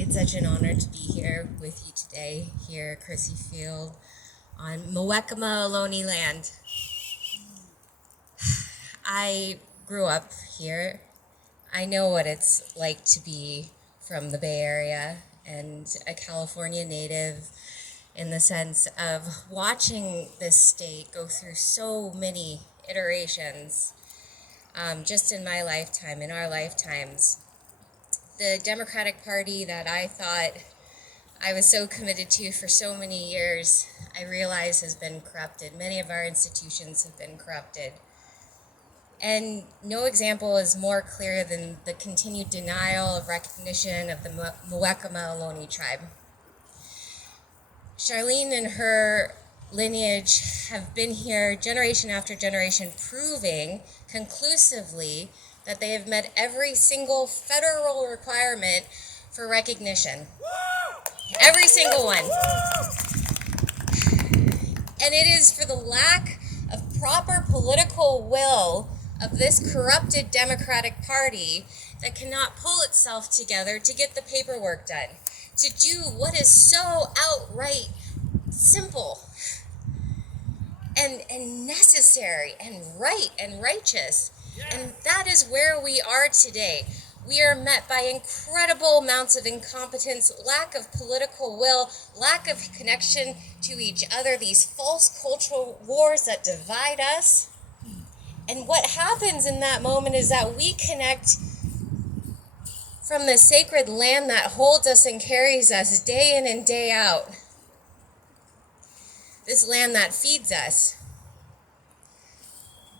It's such an honor to be here with you today, here at Chrissy Field on Muwekma Ohlone land. I grew up here. I know what it's like to be from the Bay Area and a California native, in the sense of watching this state go through so many iterations just in my lifetime, in our lifetimes. The Democratic Party that I thought I was so committed to for so many years, I realize has been corrupted. Many of our institutions have been corrupted. And no example is more clear than the continued denial of recognition of the Muwekma Ohlone tribe. Charlene and her lineage have been here generation after generation, proving conclusively that they have met every single federal requirement for recognition. Every single one. And it is for the lack of proper political will of this corrupted Democratic Party that cannot pull itself together to get the paperwork done, to do what is so outright simple and necessary and right and righteous. And that is where we are today. We are met by incredible amounts of incompetence, lack of political will, lack of connection to each other, these false cultural wars that divide us. And what happens in that moment is that we connect from the sacred land that holds us and carries us day in and day out. This land that feeds us.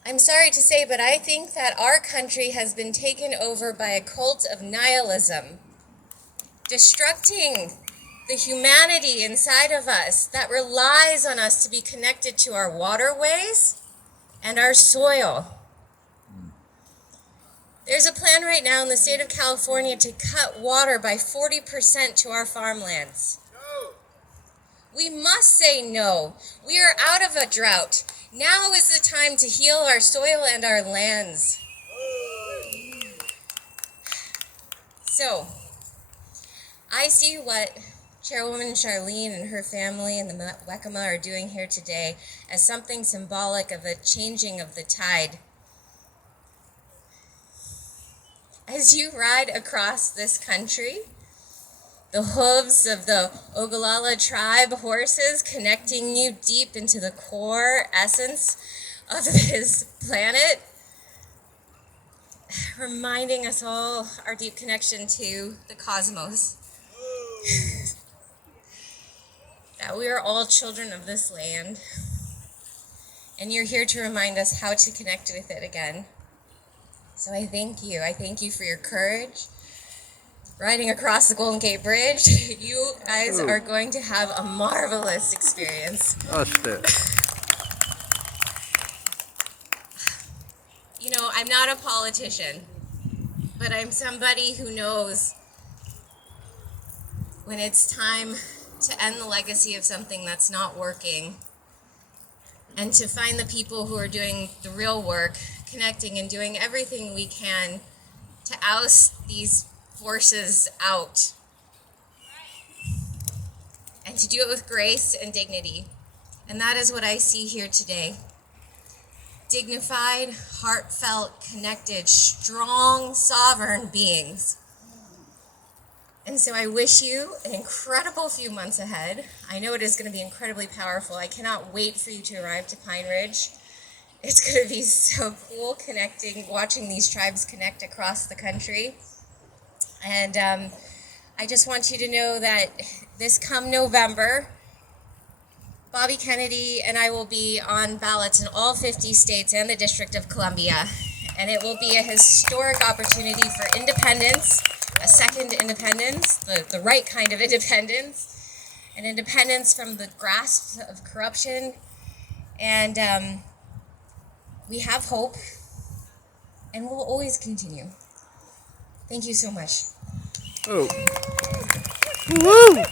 I'm sorry to say, but I think that our country has been taken over by a cult of nihilism, destructing the humanity inside of us that relies on us to be connected to our waterways and our soil. There's a plan right now in the state of California to cut water by 40% to our farmlands. We must say no. We are out of a drought. Now is the time to heal our soil and our lands. So, I see what Chairwoman Charlene and her family and the Muwekma are doing here today as something symbolic of a changing of the tide. As you ride across this country, the hooves of the Oglala tribe horses connecting you deep into the core essence of this planet, reminding us all our deep connection to the cosmos. That we are all children of this land, and you're here to remind us how to connect with it again. So I thank you. I thank you for your courage. Riding across the Golden Gate Bridge, you guys are going to have a marvelous experience. You know, I'm not a politician, but I'm somebody who knows when it's time to end the legacy of something that's not working and to find the people who are doing the real work, connecting and doing everything we can to oust these forces out, and to do it with grace and dignity. And that is what I see here today. Dignified, heartfelt, connected, strong, sovereign beings. And so I wish you an incredible few months ahead. I know it is going to be incredibly powerful. I cannot wait for you to arrive to Pine Ridge. It's going to be so cool watching these tribes connect across the country. And I just want you to know that this come November, Bobby Kennedy and I will be on ballots in all 50 states and the District of Columbia. And it will be a historic opportunity for independence, a second independence, the right kind of independence, an independence from the grasp of corruption. And we have hope, and we'll always continue. Thank you so much. Oh. Woo!